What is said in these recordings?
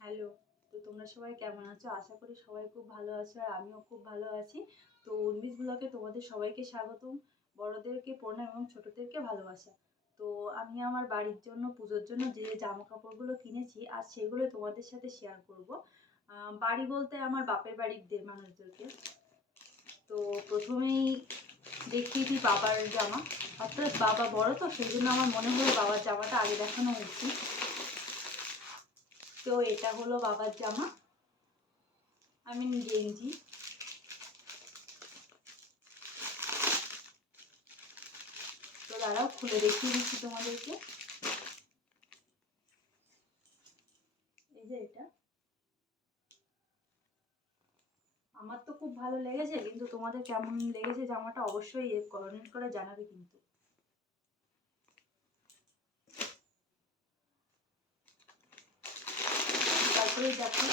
Hello. তো তোমরা সবাই কেমন আছো? আশা করি সবাই খুব ভালো আছো আর আমিও খুব ভালো আছি। তো উর্মিস ব্লগে তোমাদের সবাইকে স্বাগতম। বড়দেরকে প্রণাম এবং ছোটদেরকে ভালোবাসা। তো আমি আমার বাড়ির জন্য পুজোর জন্য যে জামা কাপড়গুলো কিনেছি আর সেগুলো তোমাদের সাথে শেয়ার করব। বাড়ি বলতে আমার বাপের বাড়ির মানুষদেরকে। তো প্রথমেই দেখিয়ে দিই বাবার জামা। অর্থাৎ বাবা বড় তো সেই জন্য আমার মনে হলো বাবার জামাটা আগে দেখানো উচিত। তো এটা হলো বাবার জামা, গেঞ্জি। তো দাঁড়াও খুলে দেখিয়ে দিচ্ছি তোমাদেরকে। এই যে এটা আমার তো খুব ভালো লেগেছে, কিন্তু তোমাদের কেমন লেগেছে জামাটা অবশ্যই কমেন্ট করে জানাবে কিন্তু। তারপরে দেখো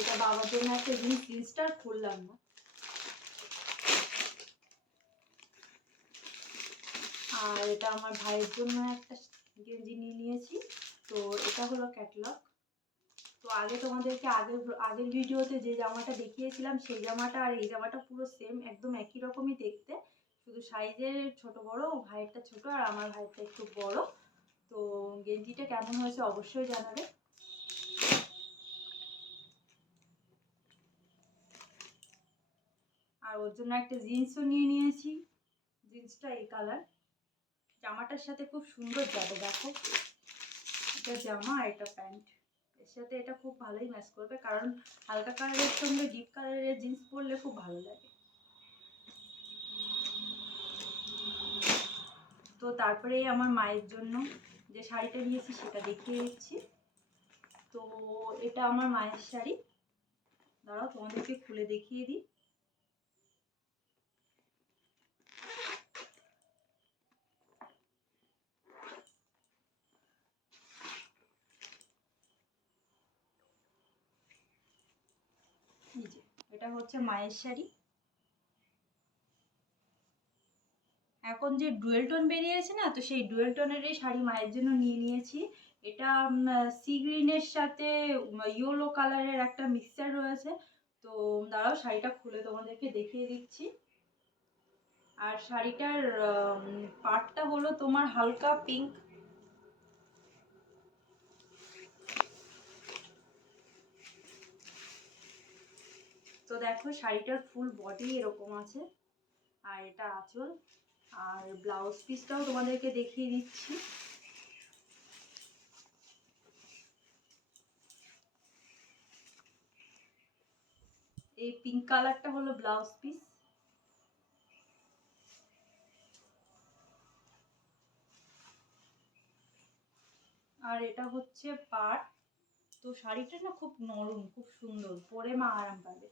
এটা বাবার জন্য একটা জিনিসটা খুললাম না। আর এটা আমার ভাইয়ের জন্য একটা গেঞ্জি নিয়ে নিয়েছি। তো এটা হলো ক্যাটালগ। তো আগে তোমাদেরকে আগের ভিডিওতে যে জামাটা দেখিয়েছিলাম সেই জামাটা আর এই জামাটা পুরো সেম, একদম একই রকমই দেখতে, শুধু সাইজের ছোট বড়, ভাইয়েরটা ছোট আর আমার ভাইয়েরটা একটু বড়। তো গেঞ্জিটা কেমন হয়েছে অবশ্যই জানাবে। আর ওর জন্য একটা জিন্সও নিয়ে নিয়েছি। জিন্সটা এই কালার, জামাটার সাথে খুব সুন্দর যাবে। দেখো এটা জামা আর এটা প্যান্ট, এর সাথে এটা খুব ভালোই ম্যাচ করবে, কারণ হালকা কালারের সঙ্গে ডিপ কালারের জিন্স পরলে খুব ভালো লাগে। তো তারপরে আমার মায়ের জন্য যে শাড়িটা নিয়েছি সেটা দেখিয়ে দিচ্ছি। তো এটা আমার মায়ের শাড়ি, দাঁড়াও তোমাদেরকে খুলে দেখিয়ে দিই। এই যে এটা হচ্ছে মায়ের শাড়ি। এখন যে ডুয়েল টোন বেরিয়েছে না, তো সেই ডুয়েল টোনেরই শাড়ি মায়ের জন্য নিয়ে নিয়েছি। এটা সি গ্রিনের সাথে ইয়েলো কালারের একটা মিক্সচার রয়েছে। তো দাঁড়াও শাড়িটা খুলে তোমাদেরকে দেখিয়ে দিচ্ছি। আর শাড়িটার পাড়টা হলো তোমার হালকা পিঙ্ক। তো দেখো শাড়িটার ফুল বডি এরকম আছে, আর এটা আঁচল। আর ব্লাউজ পিসটাও তোমাদেরকে দেখিয়ে দিচ্ছি। এই পিঙ্ক কালারটা হলো ব্লাউজ পিস। আর এটা হচ্ছে পাড়। তো শাড়িটা না খুব নরম, খুব সুন্দর, পরে মা আরাম পাবে।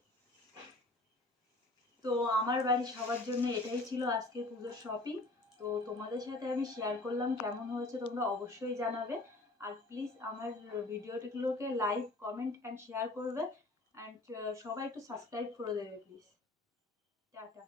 তো আমার বাড়ি সবার জন্য এটাই ছিল আজকে পুজোর শপিং। তো তোমাদের সাথে আমি শেয়ার করলাম, কেমন হয়েছে তোমরা অবশ্যই জানাবে। আর প্লিজ আমার ভিডিওগুলোকে লাইক, কমেন্ট অ্যান্ড শেয়ার করবে। অ্যান্ড সবাই একটু সাবস্ক্রাইব করে দেবে প্লিজ। টাটা।